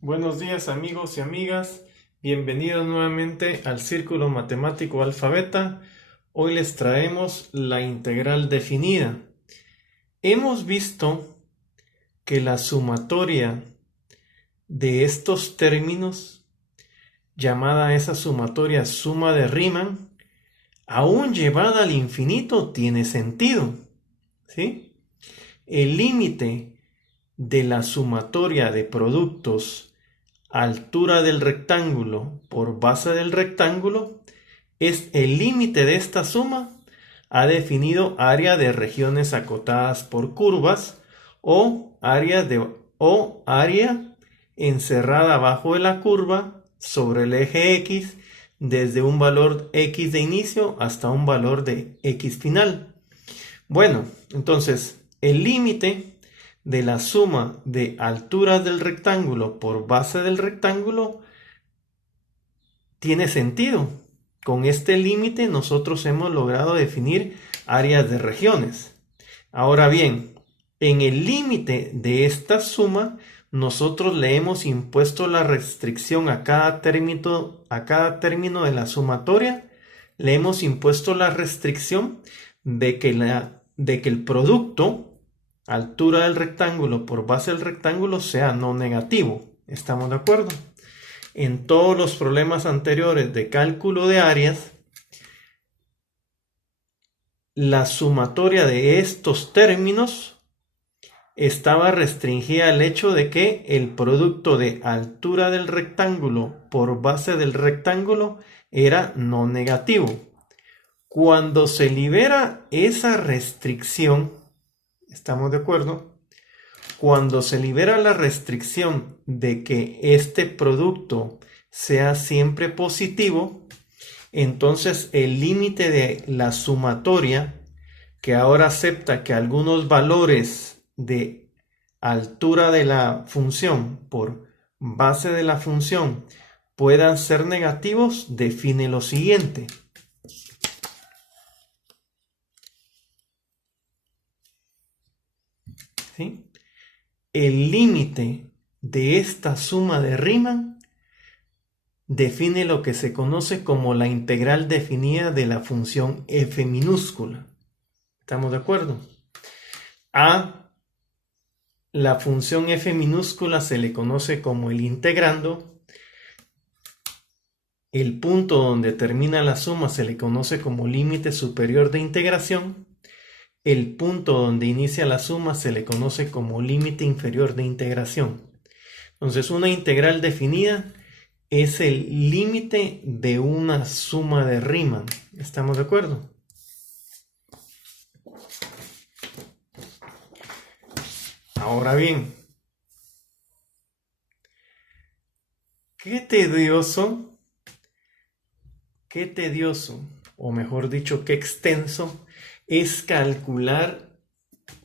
Buenos días amigos y amigas, bienvenidos nuevamente al Círculo Matemático Alfa Beta. Hoy les traemos la integral definida. Hemos visto que la sumatoria de estos términos, llamada esa sumatoria suma de Riemann, aún llevada al infinito tiene sentido, ¿sí? El límite de la sumatoria de productos altura del rectángulo por base del rectángulo es el límite de esta suma ha definido área de regiones acotadas por curvas o área encerrada abajo de la curva sobre el eje X desde un valor X de inicio hasta un valor de X final. Bueno, entonces el límite de la suma de alturas del rectángulo por base del rectángulo tiene sentido. Con este límite nosotros hemos logrado definir áreas de regiones. Ahora bien, en el límite de esta suma nosotros le hemos impuesto la restricción a cada término de la sumatoria. Le hemos impuesto la restricción de que el producto altura del rectángulo por base del rectángulo sea no negativo. ¿Estamos de acuerdo? En todos los problemas anteriores de cálculo de áreas, la sumatoria de estos términos estaba restringida al hecho de que el producto de altura del rectángulo por base del rectángulo era no negativo. Cuando se libera esa restricción, ¿estamos de acuerdo? Cuando se libera la restricción de que este producto sea siempre positivo, entonces el límite de la sumatoria, que ahora acepta que algunos valores de altura de la función por base de la función puedan ser negativos, define lo siguiente. ¿Sí? El límite de esta suma de Riemann define lo que se conoce como la integral definida de la función f minúscula. ¿Estamos de acuerdo? A la función f minúscula se le conoce como el integrando. El punto donde termina la suma se le conoce como límite superior de integración. El punto donde inicia la suma se le conoce como límite inferior de integración. Entonces, una integral definida es el límite de una suma de Riemann. ¿Estamos de acuerdo? Ahora bien, qué tedioso, o mejor dicho, qué extenso es calcular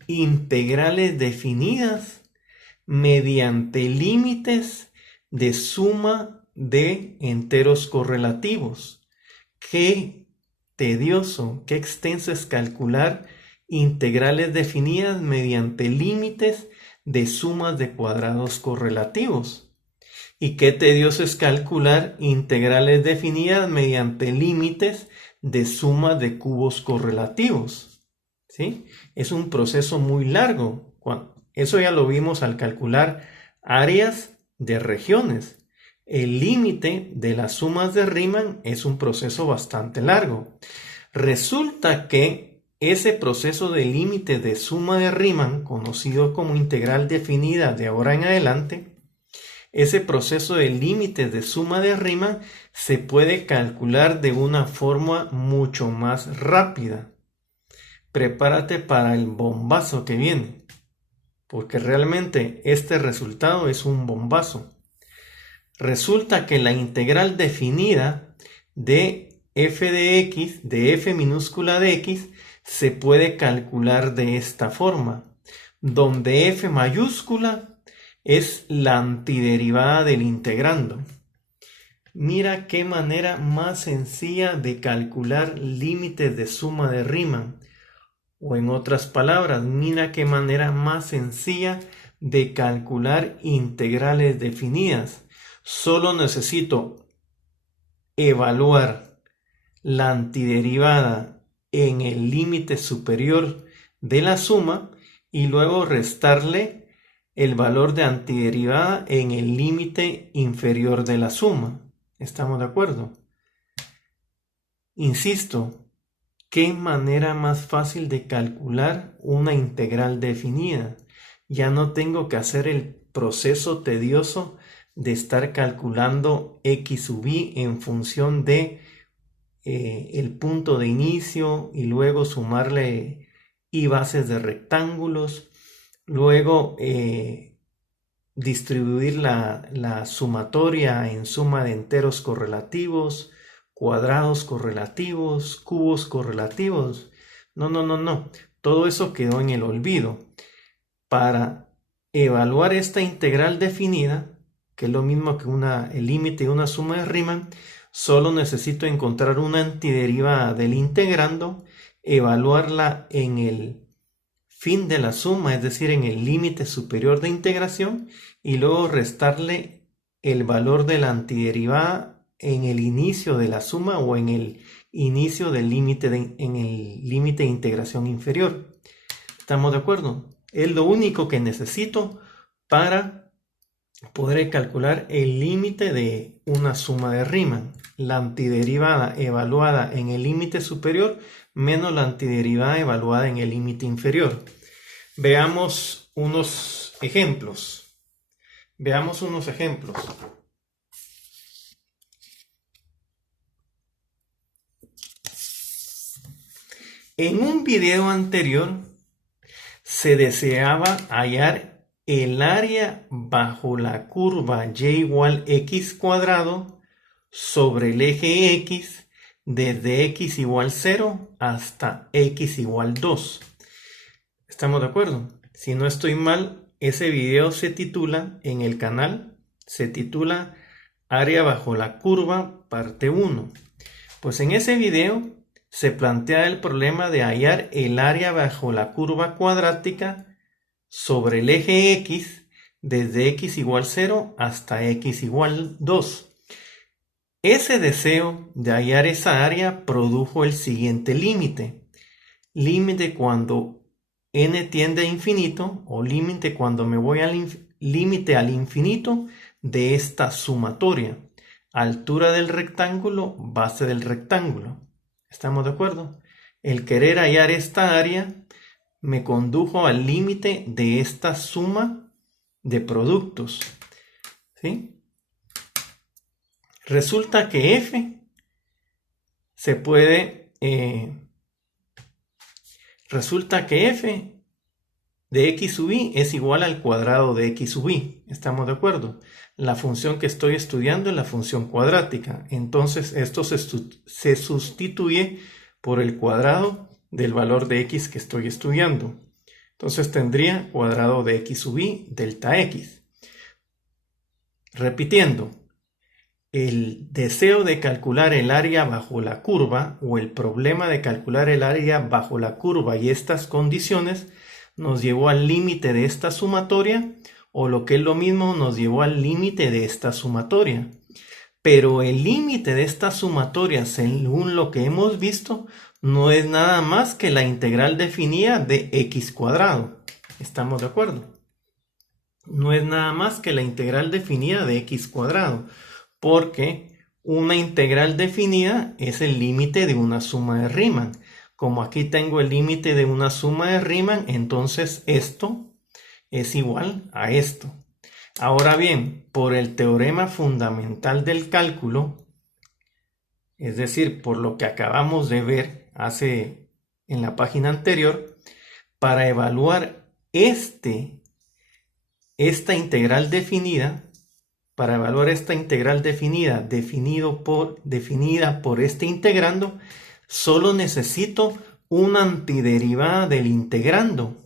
integrales definidas mediante límites de suma de enteros correlativos. Qué tedioso, qué extenso es calcular integrales definidas mediante límites de sumas de cuadrados correlativos. Y qué tedioso es calcular integrales definidas mediante límites de sumas de cubos correlativos. ¿Sí? Es un proceso muy largo. Eso ya lo vimos al calcular áreas de regiones. El límite de las sumas de Riemann es un proceso bastante largo. Resulta que ese proceso de límite de suma de Riemann, conocido como integral definida de ahora en adelante, ese proceso de límite de suma de Riemann se puede calcular de una forma mucho más rápida. Prepárate para el bombazo que viene, porque realmente este resultado es un bombazo. Resulta que la integral definida de f de x, de f minúscula de x, se puede calcular de esta forma, donde f mayúscula es la antiderivada del integrando. Mira qué manera más sencilla de calcular límites de suma de Riemann. O en otras palabras, mira qué manera más sencilla de calcular integrales definidas. Solo necesito evaluar la antiderivada en el límite superior de la suma y luego restarle el valor de antiderivada en el límite inferior de la suma. ¿Estamos de acuerdo? Insisto, ¿qué manera más fácil de calcular una integral definida? Ya no tengo que hacer el proceso tedioso de estar calculando x sub i en función de el punto de inicio y luego sumarle y bases de rectángulos, luego distribuir la sumatoria en suma de enteros correlativos, cuadrados correlativos, cubos correlativos. No. Todo eso quedó en el olvido. Para evaluar esta integral definida, que es lo mismo que el límite de una suma de Riemann, solo necesito encontrar una antiderivada del integrando, evaluarla en el fin de la suma, es decir, en el límite superior de integración, y luego restarle el valor de la antiderivada en el inicio de la suma o en el inicio del límite en el límite de integración inferior. ¿Estamos de acuerdo? Es lo único que necesito para poder calcular el límite de una suma de Riemann. La antiderivada evaluada en el límite superior menos la antiderivada evaluada en el límite inferior. Veamos unos ejemplos. En un video anterior se deseaba hallar el área bajo la curva y igual x cuadrado sobre el eje x desde x igual 0 hasta x igual 2. ¿Estamos de acuerdo? Si no estoy mal, ese video se titula en el canal, se titula área bajo la curva parte 1. Pues en ese video se plantea el problema de hallar el área bajo la curva cuadrática sobre el eje x desde x igual 0 hasta x igual 2. Ese deseo de hallar esa área produjo el siguiente límite. Límite cuando n tiende a infinito o límite cuando me voy al límite al infinito de esta sumatoria. Altura del rectángulo, base del rectángulo. ¿Estamos de acuerdo? El querer hallar esta área me condujo al límite de esta suma de productos. ¿Sí? Resulta que f se puede... resulta que f de x sub i es igual al cuadrado de x sub i. ¿Estamos de acuerdo? La función que estoy estudiando es la función cuadrática. Entonces esto se sustituye por el cuadrado del valor de x que estoy estudiando. Entonces tendría cuadrado de x sub i delta x. Repitiendo, el deseo de calcular el área bajo la curva o el problema de calcular el área bajo la curva y estas condiciones nos llevó al límite de esta sumatoria, o lo que es lo mismo, nos llevó al límite de esta sumatoria. Pero el límite de esta sumatoria, según lo que hemos visto, no es nada más que la integral definida de x cuadrado. ¿Estamos de acuerdo? No es nada más que la integral definida de x cuadrado, porque una integral definida es el límite de una suma de Riemann. Como aquí tengo el límite de una suma de Riemann, entonces esto es igual a esto. Ahora bien, por el teorema fundamental del cálculo, es decir, por lo que acabamos de ver en la página anterior, para evaluar esta integral definida, definida por este integrando, solo necesito una antiderivada del integrando.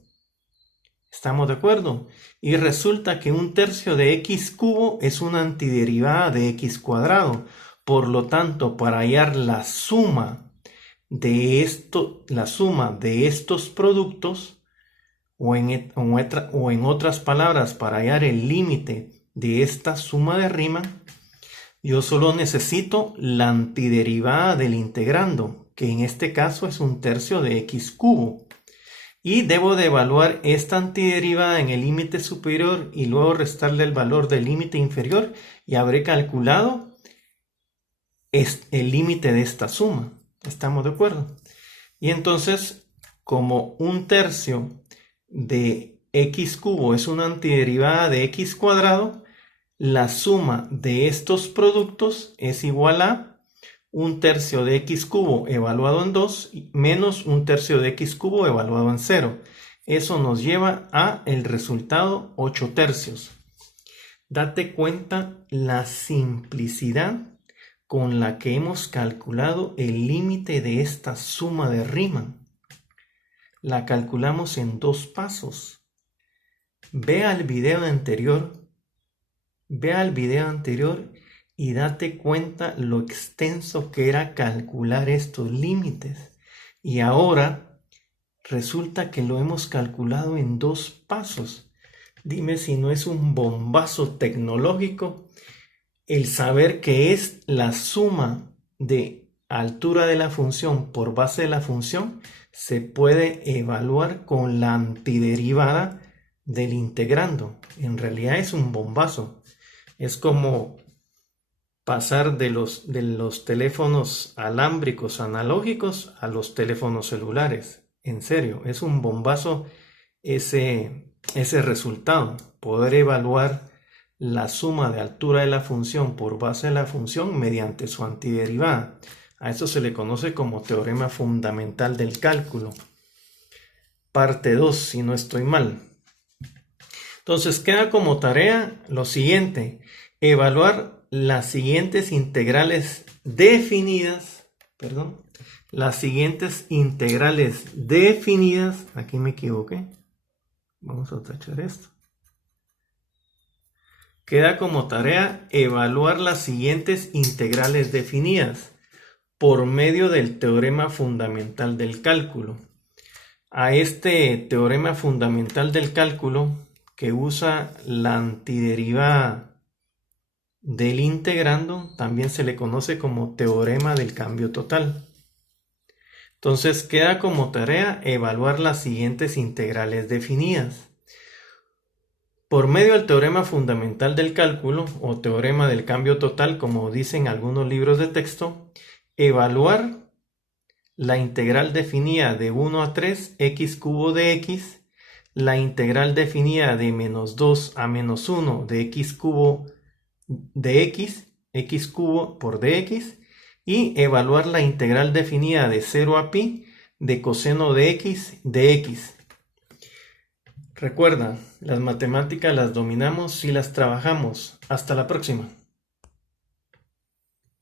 ¿Estamos de acuerdo? Y resulta que 1/3 de x cubo es una antiderivada de x cuadrado. Por lo tanto, para hallar la suma de estos productos, o en otras palabras, para hallar el límite de esta suma de Riemann, yo solo necesito la antiderivada del integrando, que en este caso es 1/3 de x cubo. Y debo de evaluar esta antiderivada en el límite superior y luego restarle el valor del límite inferior y habré calculado el límite de esta suma. ¿Estamos de acuerdo? Y entonces, como 1/3 de x cubo es una antiderivada de x cuadrado, la suma de estos productos es igual a 1/3 de x cubo evaluado en 2 menos 1/3 de x cubo evaluado en 0. Eso nos lleva a el resultado 8/3. Date cuenta la simplicidad con la que hemos calculado el límite de esta suma de Riemann. La calculamos en 2 pasos. Ve al video anterior y date cuenta lo extenso que era calcular estos límites. Y ahora resulta que lo hemos calculado en 2 pasos. Dime si no es un bombazo tecnológico el saber que es la suma de altura de la función por base de la función se puede evaluar con la antiderivada del integrando. En realidad es un bombazo. Es como pasar de los teléfonos alámbricos analógicos a los teléfonos celulares. En serio, es un bombazo ese resultado. Poder evaluar la suma de altura de la función por base de la función mediante su antiderivada. A eso se le conoce como teorema fundamental del cálculo. Parte 2, si no estoy mal. Entonces queda como tarea lo siguiente: evaluar las siguientes integrales definidas. Aquí me equivoqué. Vamos a tachar esto. Queda como tarea evaluar las siguientes integrales definidas por medio del teorema fundamental del cálculo. A este teorema fundamental del cálculo, que usa la antiderivada del integrando, también se le conoce como teorema del cambio total. Entonces queda como tarea evaluar las siguientes integrales definidas. Por medio del teorema fundamental del cálculo o teorema del cambio total, como dicen algunos libros de texto, evaluar la integral definida de 1 a 3 x cubo de x, la integral definida de menos 2 a menos 1 de x cubo de x cubo por dx, y evaluar la integral definida de 0 a pi de coseno de x de x. Recuerda, las matemáticas las dominamos si las trabajamos. Hasta la próxima.